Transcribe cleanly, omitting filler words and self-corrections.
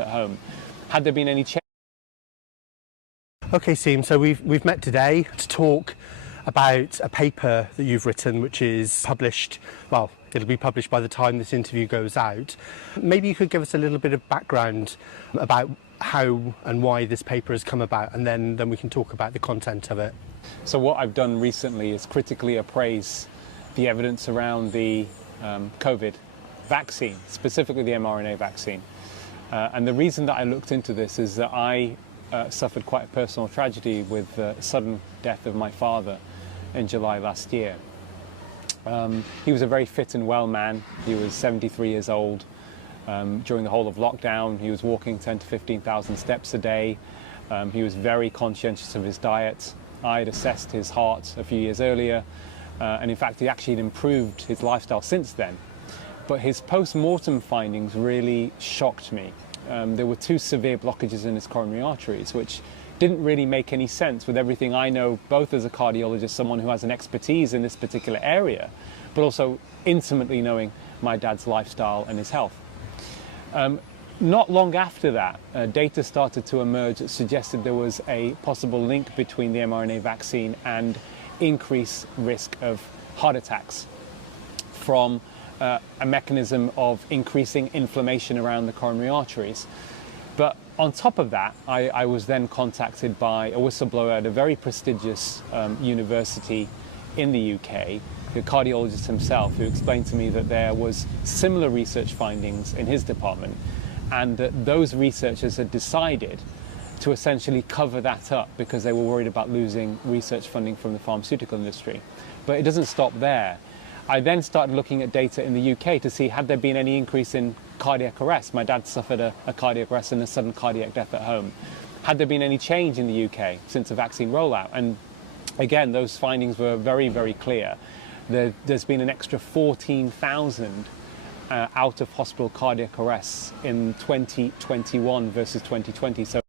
at home. Had there been any change? Okay, Seem, so we've met today to talk about a paper that you've written, which is published, well, it'll be published by the time this interview goes out. Maybe you could give us a little bit of background about how and why this paper has come about, and then we can talk about the content of it. So what I've done recently is critically appraise the evidence around the COVID vaccine, specifically the mRNA vaccine. And the reason that I looked into this is that I suffered quite a personal tragedy with the sudden death of my father in July last year. He was a very fit and well man. He was 73 years old. During the whole of lockdown, he was walking 10 to 15,000 steps a day. He was very conscientious of his diet. I had assessed his heart a few years earlier, and in fact he actually had improved his lifestyle since then. But his post-mortem findings really shocked me. There were 2 severe blockages in his coronary arteries, which didn't really make any sense with everything I know, both as a cardiologist, someone who has an expertise in this particular area, but also intimately knowing my dad's lifestyle and his health. Not long after that, data started to emerge that suggested there was a possible link between the mRNA vaccine and increased risk of heart attacks from a mechanism of increasing inflammation around the coronary arteries. But on top of that, I was then contacted by a whistleblower at a very prestigious university in the UK, the cardiologist himself, who explained to me that there was similar research findings in his department, and that those researchers had decided to essentially cover that up because they were worried about losing research funding from the pharmaceutical industry. But it doesn't stop there. I then started looking at data in the UK to see had there been any increase in cardiac arrest. My dad suffered a cardiac arrest and a sudden cardiac death at home. Had there been any change in the UK since the vaccine rollout? And again, those findings were very, very clear. There's been an extra 14,000 out of hospital cardiac arrests in 2021 versus 2020. So